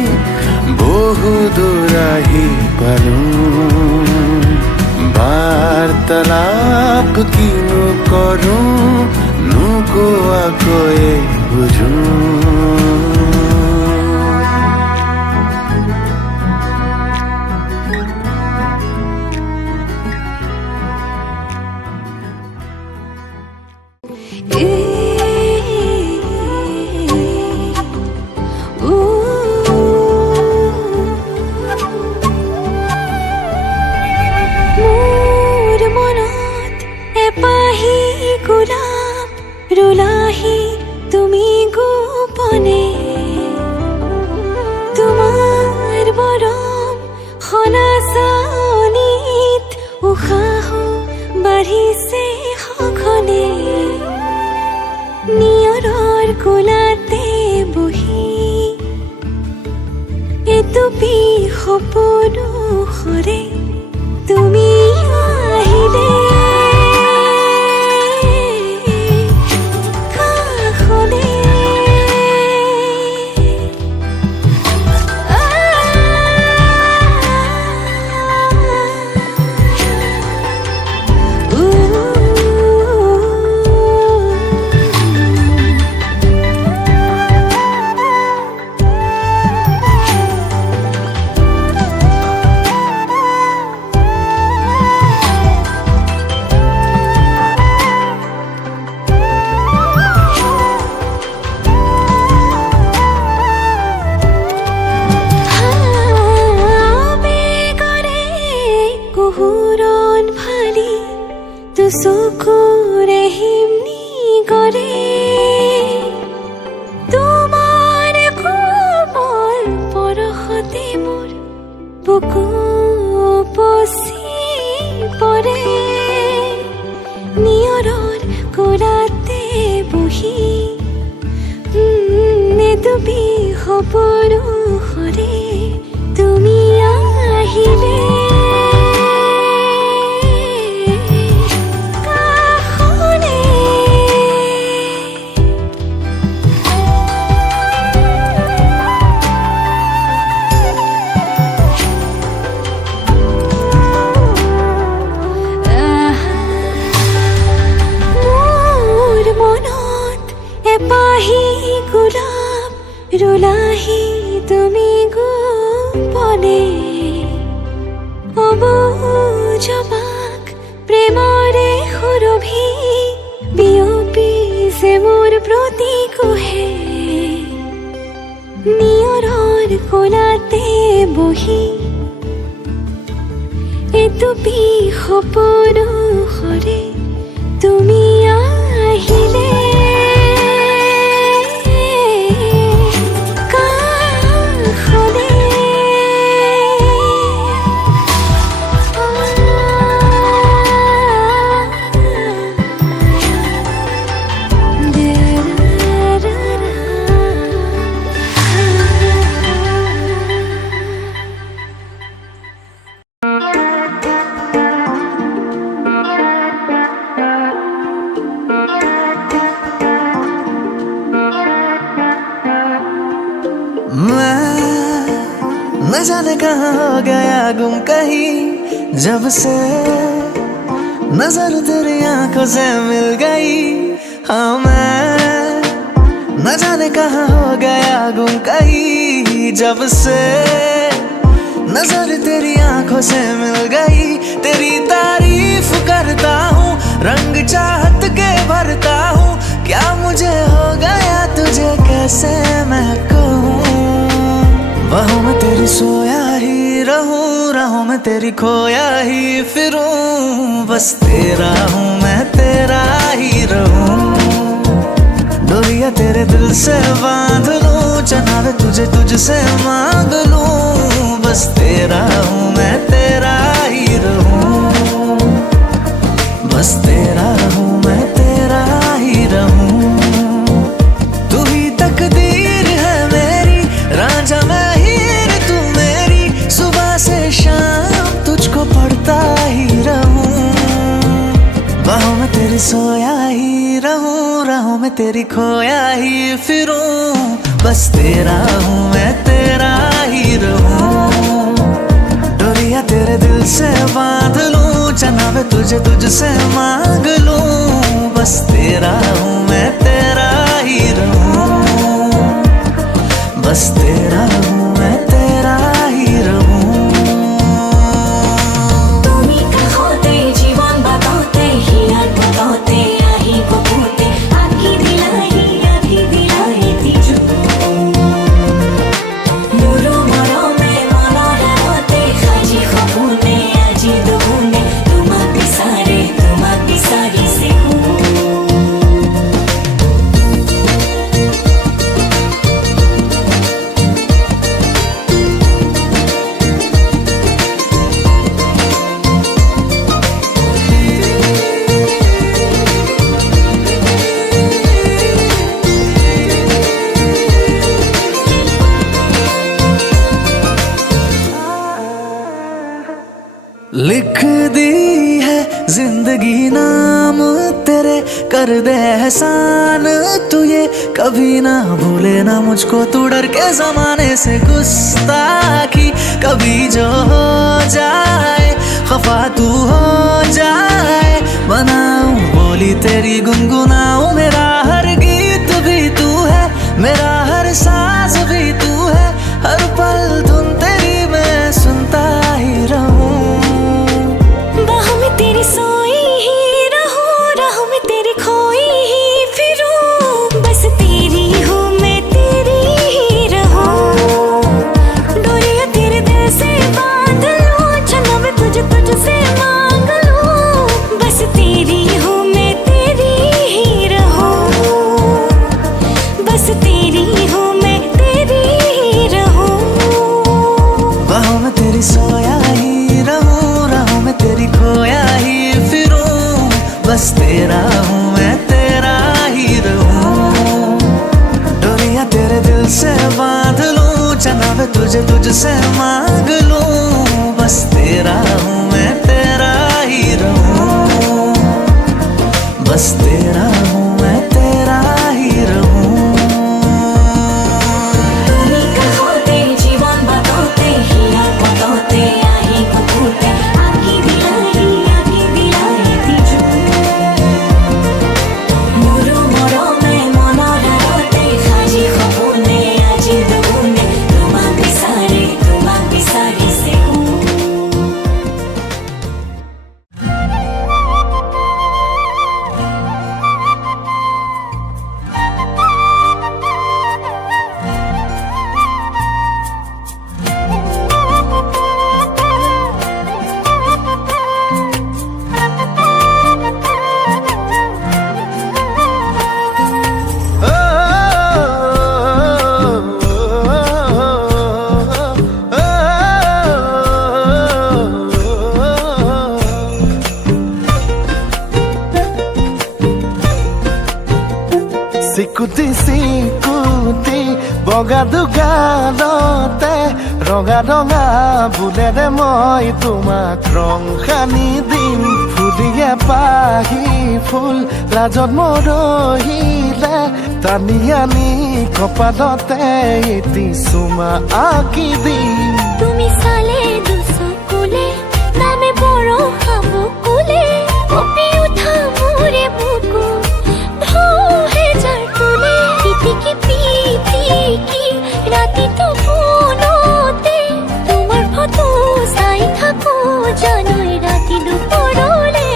বহুদূৰ আহি পালো বাৰ্তালাপ কিনো কৰো নোকোৱাকৈয়ে বুজো মোৰ মনত এপাহি গোলাপ ৰুলাহি তুমি গোপনে তোমাৰ মৰম সনাচানিত উশাহ বাঢ়িছে সঘনে নিয়ৰৰ কোলাতে বহি এটুপি সপোনো সৰে তুমি আহিলে কাষলে চকুৰে হিমনি কৰে তোমাৰ কোমল পৰশতে মোৰ বুকু উপচি পৰে নিয়ৰৰ কোলাতে বহি এটুপি সপোনো সৰে তুমি আহিলে ৰুলাহি তুমি গোপনে অবুজবাক প্ৰেমৰে সুৰভি বিয়পিছে মোৰ প্ৰতি কোহে নিয়ৰৰ কোলাতে বহি এটুপি সপোনো সৰে তুমি আহিলে न जाने कहाँ हो गया गुम कहीं जब से नजर तेरी आंखों से मिल गई हाँ मैं न जाने कहाँ हो गया गुम कहीं जब से नजर तेरी आंखों से मिल गई तेरी तारीफ करता हूँ रंग चाहत के भरता हूँ क्या मुझे हो गया तुझे कैसे मैं कहूँ बाहों में तेरी सोया ही रहूं राहों में तेरी खोया ही फिरूं बस तेरा हूँ मैं तेरा ही रहूं डोरिया तेरे दिल से बांध लूं, चनावे तुझे तुझसे मांग लूं, बस तेरा हूँ मैं तेरा ही रहूं, बस तेरा हूँ मैं तेरा ही रहूं। तू ही तकदीर है मेरी, रांझा मैं हीर तू मेरी, सुबह से शाम तुझको पढ़ता ही रहूं, बाहों में तेरी सोया ही रहूं, राहों में तेरी खोया ही फिरूं, बस तेरा हूँ मैं तेरा ही रहूं। डोरिया तेरे दिल से बांध लूं, चनावे तुझे तुझसे मांग लूं, बस तेरा हूँ मैं तेरा ही रहूं, बस तेरा हूँ मैं तेरा ही रहूं। তুমি কাহতে জীবন বাতাতে হিয়ার পতাতে আহি কপুতে আখি দিলাই তিজু মুরো মরমে মনরাতে খাজি খপুনে আজি দুগুনে তোমাক বিসারি সে হু। लिख दी है जिंदगी नाम तेरे, कर दे एहसान तू ये कभी ना भूले ना मुझको, तू डर के जमाने से गुस्ताखी कभी जो हो जाए, खफा तू हो जाए, बनाऊं बोली तेरी गुनगुनाऊं, मेरा हर गीत भी तू है, मेरा हर साज भी तू है, हर पल धुन तेरी मैं सुनता ही रहूं, बाहों में तेरी सोई ही रहूं, राहों में तेरी खोई ही फिरूं, बस तेरी हूँ मैं तेरी ही रहूं। डोरिया तेरे दिल से बांध लूं, चनावे तुझसे मांग लूं, बस तेरी हूँ मैं तेरी ही रहूं, बस तेरी हूँ मैं तेरी ही रहूं। बाहों में तेरी सोया ही रहूं, राहों में तेरी खोया ही फिरूं, बस तेरा हूँ मैं तेरा ही रहूं। डोरिया तेरे दिल से बांध लूं, चनावे तुझसे मांग लूं, बस तेरा हूँ मैं तेरा ही रहूं, बस तेरा हूँ मैं तेरा ही रहूं। তুমি কাহতে জীবন বাতাতে হিয়ার পতাতে আহি কপুতে আখি দিলাই তিজু মুরো মরমে মনরাতে খাজি খপুনে আজি দুগুনে তোমাক বিসারি সে হু। চিকুটি বগা দুগালতে ৰঙা ৰঙা বুলেৰে মই তোমাক ৰং সানি দিম, ফুলিয়ে পাহি ফুল লাজত মৰহিলে, টানি আনি কপালতে এটি চুমা আঁকি দিম। তুমি সালে দুচকুলে নামে বড় হাবুকুলে কপি উঠা মোরে বুকু ঢৌহে যাৰ কুলে পিটিকি পিটিকি ৰাতি তো ফোনতে তোমাৰ ফটো চাই থাকো জানই ৰাতি দুপৰলে।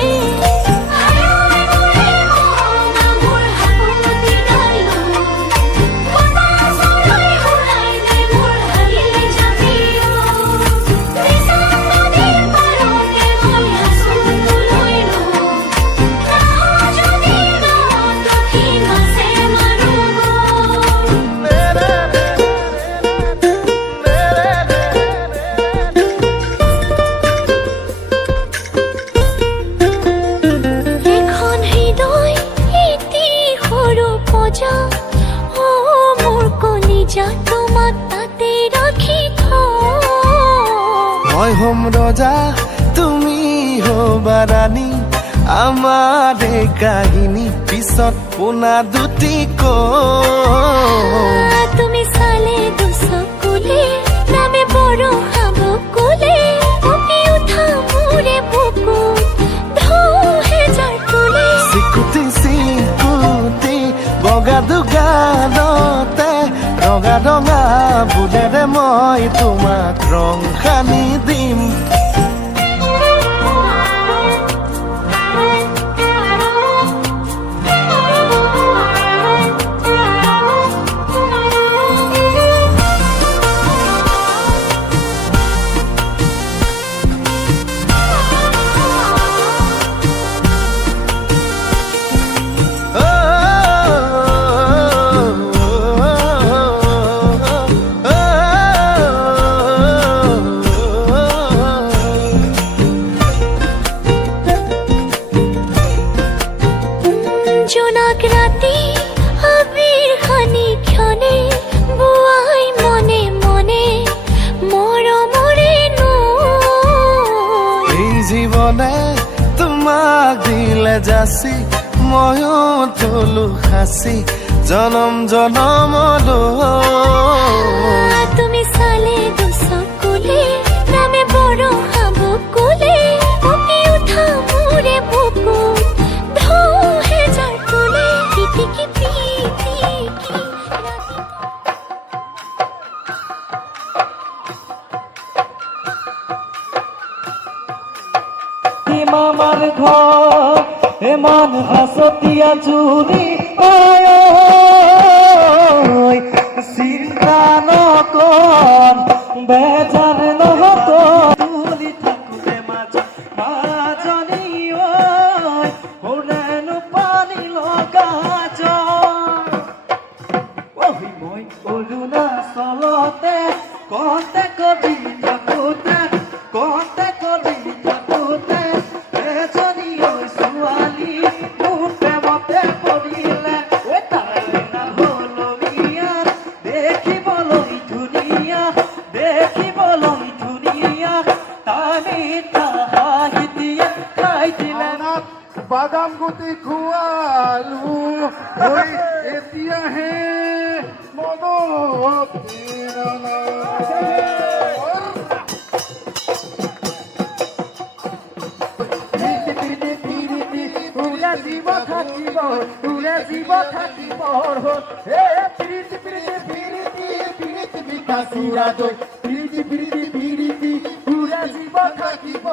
This ৰজা তোমাক তাতে ৰাখি থওঁ মই হম ৰজা তুমি হবা ৰাণী আমাৰ এই কাহিনী পিছত পোনা দুটি তুমি চালে দুচকুলে নামে বড় হাবকুলে কঁপি উঠা মোৰে বুকুত ঢৌহে জাৰ তুলে চিকুটি চিকুটি বগা দুগালতে ৰঙা ৰঙা বুলেৰে মই তোমাক ৰং সানি দিম জোনাক ৰাতি আবিৰ খানি ক্ষণে বুৱাই মনে মনে মৰমৰে নৈ এই জীৱনে তোমাক দিলে যাচি ময়ো থলো সাঁচি জনম জনমলৈ তুমি চালে দুচকুলে নামে বড় হাবকুলে কঁপি উঠা মোৰে বুকুত ঢৌহে জাৰ তুলে পিটিকি পিটিকি মামাৰ ঘৰ এমন হাসতিয়া চুৰি চিন্তা নকৰ বেজাৰ নহত তুলি থাকুতে মাজনী হলেনো পানী লগা মই অৰুণাচলতে কতে কবি থাকোতে কতে কবি থাকোতে এজনী ছোৱালী মোৰ প্ৰেমতে পৰিলে তাই না হল মিয়া দেখিবলৈ ধুনীয়া তাই মিঠা হাঁহি দিয়ে খাই দিলে বাদাম গুটি খোৱালো এতিয়াহে মনত জীৱ থাকিব কাচিৰা দৈ প্ৰীতি প্ৰীতি প্ৰীতি পুৰা জীৱ থাকিব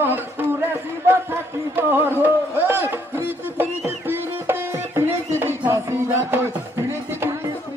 প্ৰীতি প্ৰীতি প্ৰীতি প্ৰীতি কাচিৰা দৈ প্ৰীতি প্ৰীতি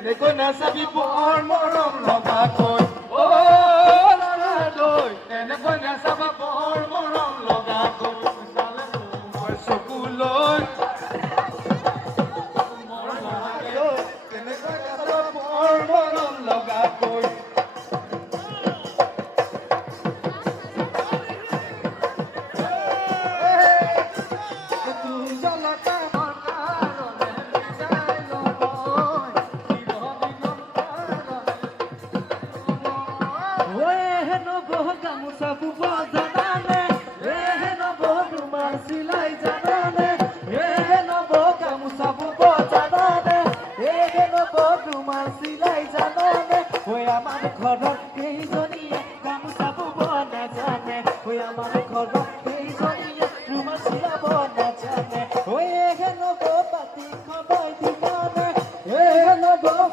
এনেকৈ নাচাবি বৰ মৰম লগাকৈ অ ল'ৰালৈ এনেকৈ নাচাবা বৰ মৰম লগাকৈ চালে মই চকুলৈ এনেকৈ নাচাবা বৰ মৰম লগাকৈ আমার ঘর কেইজনীয়ে গামোচা বুব নাজানে ওই আমার ঘর কেইজনীয়ে রুমাল চিলাব নাজানে ওই হেন পাতি খবই দিবানে হেন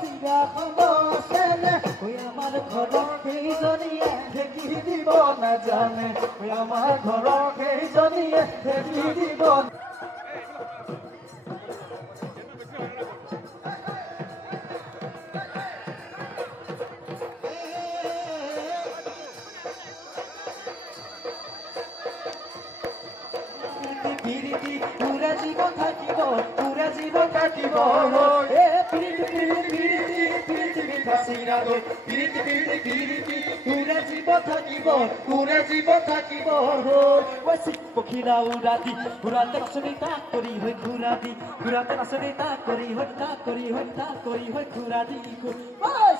বিরা খবসেনে ওই আমার ঘর কেইজনীয়ে ঢেকি দিব নাজানে ওই আমার ঘর কেইজনীয়ে ঢেকি দিব পুরা জীবন থাকিব পুরা জীবন থাকিব এ পিরিতি পিরিতি পিরিতি মিঠাসিরা গো পিরিতি পিরিতি পিরিতি পুরা জীবন থাকিব পুরা জীবন থাকিব ওই পখিলা উড়াদি উড়াতে নাচনি তা করি হই ঘুরাদি ঘুরাতে নাচনি তা করি হই তা করি হই তা করি হই ঘুরাদি ওই